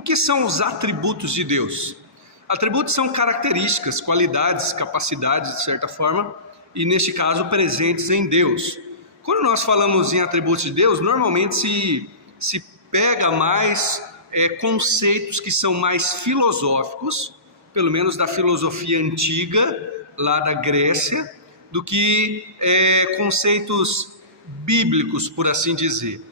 O que são os atributos de Deus? Atributos são características, qualidades, capacidades, de certa forma, e neste caso presentes em Deus. Quando nós falamos em atributos de Deus, normalmente se pega mais conceitos que são mais filosóficos, pelo menos da filosofia antiga, lá da Grécia, do que conceitos bíblicos, por assim dizer.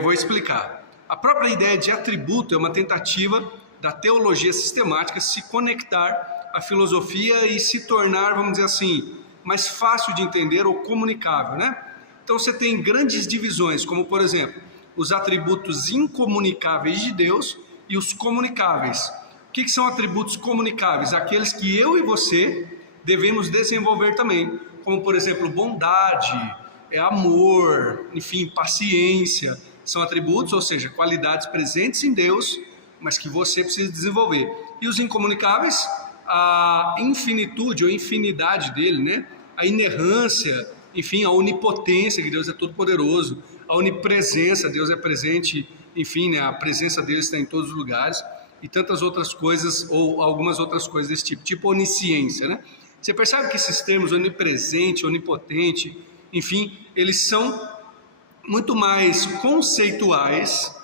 Vou explicar. A própria ideia de atributo é uma tentativa da teologia sistemática se conectar à filosofia e se tornar, vamos dizer assim, mais fácil de entender ou comunicável, né? Então você tem grandes divisões, como por exemplo, os atributos incomunicáveis de Deus e os comunicáveis. O que são atributos comunicáveis? Aqueles que eu e você devemos desenvolver também, como por exemplo, bondade, amor, enfim, paciência. São atributos, ou seja, qualidades presentes em Deus, mas que você precisa desenvolver. E os incomunicáveis, a infinitude ou infinidade dele, né? A inerrância, enfim, a onipotência, que Deus é todo poderoso, a onipresença, Deus é presente, enfim, né? A presença dele está em todos os lugares, e tantas outras coisas, ou algumas outras coisas desse tipo onisciência, né? Você percebe que esses termos onipresente, onipotente, enfim, eles são muito mais conceituais,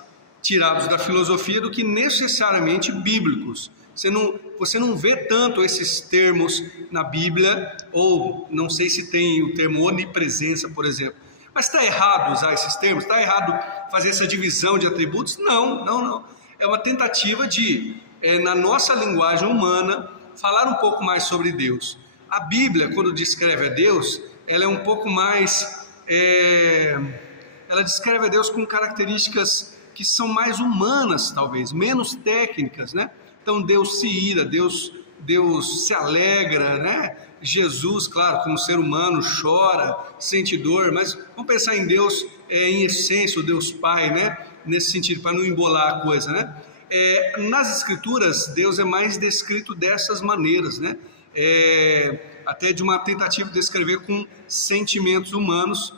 tirados da filosofia, do que necessariamente bíblicos. Você não vê tanto esses termos na Bíblia, ou não sei se tem o termo onipresença, por exemplo. Mas está errado usar esses termos? Está errado fazer essa divisão de atributos? Não. É uma tentativa de, na nossa linguagem humana, falar um pouco mais sobre Deus. A Bíblia, quando descreve a Deus, ela é um pouco mais... ela descreve a Deus com características que são mais humanas, talvez, menos técnicas, né? Então Deus se ira, Deus se alegra, né? Jesus, claro, como ser humano, chora, sente dor, mas vamos pensar em Deus em essência, o Deus Pai, né? Nesse sentido, para não embolar a coisa, né? Nas Escrituras, Deus é mais descrito dessas maneiras, né? Até de uma tentativa de descrever com sentimentos humanos.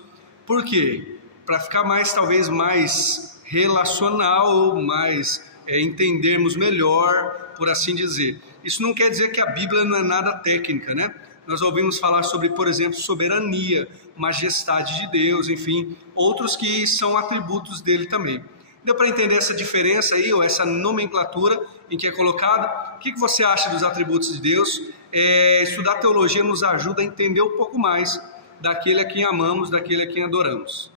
Por quê? Para ficar mais, talvez, mais relacional, mais entendermos melhor, por assim dizer. Isso não quer dizer que a Bíblia não é nada técnica, né? Nós ouvimos falar sobre, por exemplo, soberania, majestade de Deus, enfim, outros que são atributos dele também. Deu para entender essa diferença aí, ou essa nomenclatura em que é colocado? O que você acha dos atributos de Deus? Estudar teologia nos ajuda a entender um pouco mais daquele a quem amamos, daquele a quem adoramos.